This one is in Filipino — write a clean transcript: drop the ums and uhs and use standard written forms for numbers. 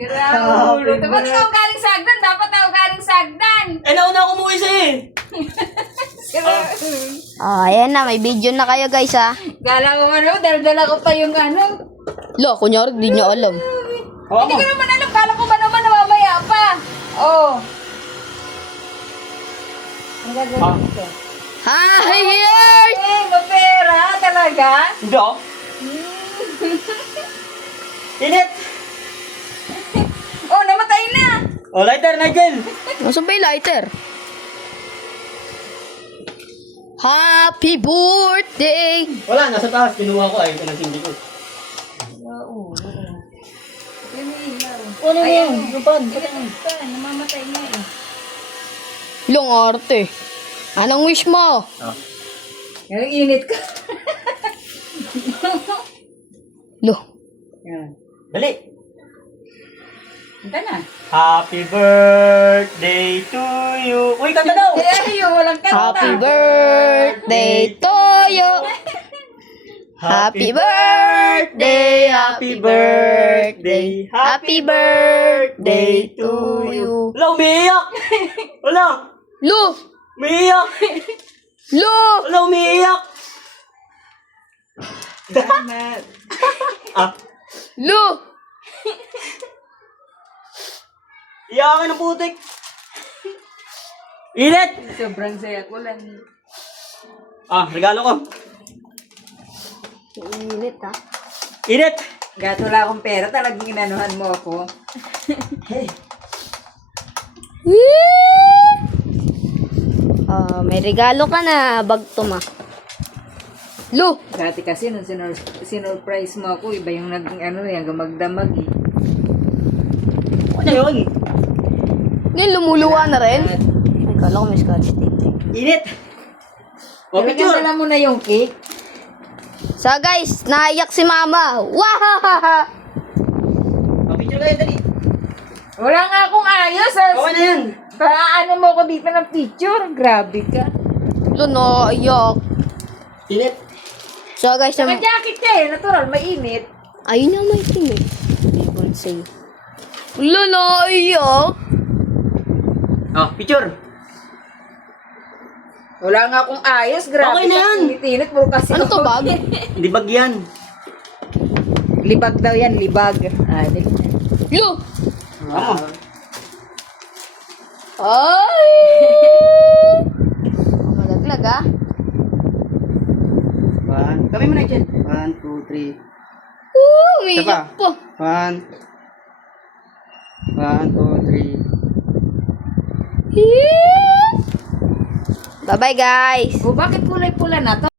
Ulo. Ba't ikaw galing sagdan? Dapat ako galing sagdan. Nauna ako umuwi sa'yo eh. Ayan na, may video na kayo guys ha. Gala ko dala ko pa yung ano. Lo, kunyari, di nyo alam. Hindi ko naman alam. Kala ko ba naman namamaya pa? Oh. Ang gagawin ko. Hi, here! Mapera talaga? Hindi ako. Init! Oh, namatay na. Oh, lighter, Nigel! Nasaan ba yung lighter? Happy birthday! Wala, nasa taas. Kinuha ko ay pinag-hindi ko. Oo. Yan yung ilaw. Ano yan? Yung pan? Namamatay na eh. Long arte. Anong wish mo? Yung init ka. Lo. Yan. Dali! Ito na. Happy birthday to you! Uy, kanta daw! Walang kanta. Happy birthday to you! Happy birthday, happy birthday, happy birthday to you. Wala, umiiyak! Wala! Lo! Umiiyak! Lo! Wala, umiiyak! Salamat. Ah, Lo! iyakin ng putik! Init! Sobrang saya ko lang. Ah, regalo ko. Init ha? Init! Gato wala akong pera, talagang inanuhan mo ako. May regalo ka na, bag to ma. Lo! Dati kasi nung sinurprise mo ako, iba yung naging ano, yung magdamag eh. Ano yun? Ngayon lumuluwa na rin. Ay, kala ko may scotch tape. Init! O, Pero picture! dala mo na yung cake. So guys, naiyak si mama. Wahahaha! O, picture kayo, dali. Wala nga akong ayos. Okay na yan. Paano mo ko dito ng picture? Grabe ka. Lo, naiyak. Init! So guys, Naka-jacket ka eh. Natural, mainit. ayun yung may team eh. Favorite sa'yo. Lo, naiyak. O, picture! Wala nga akong ayos. Grabe Okay na ka. yan. Init-init. Puro kasi Ano to, bag? Libag yan. Libag daw yan. Libag. Ah, Lo! Ako. Ay! Malaglag ah. Kami mo na dyan. 1, 2, 3. Umiiyak pa. 1, 2, 3. Bye-bye guys. O bakit kulay pula na to?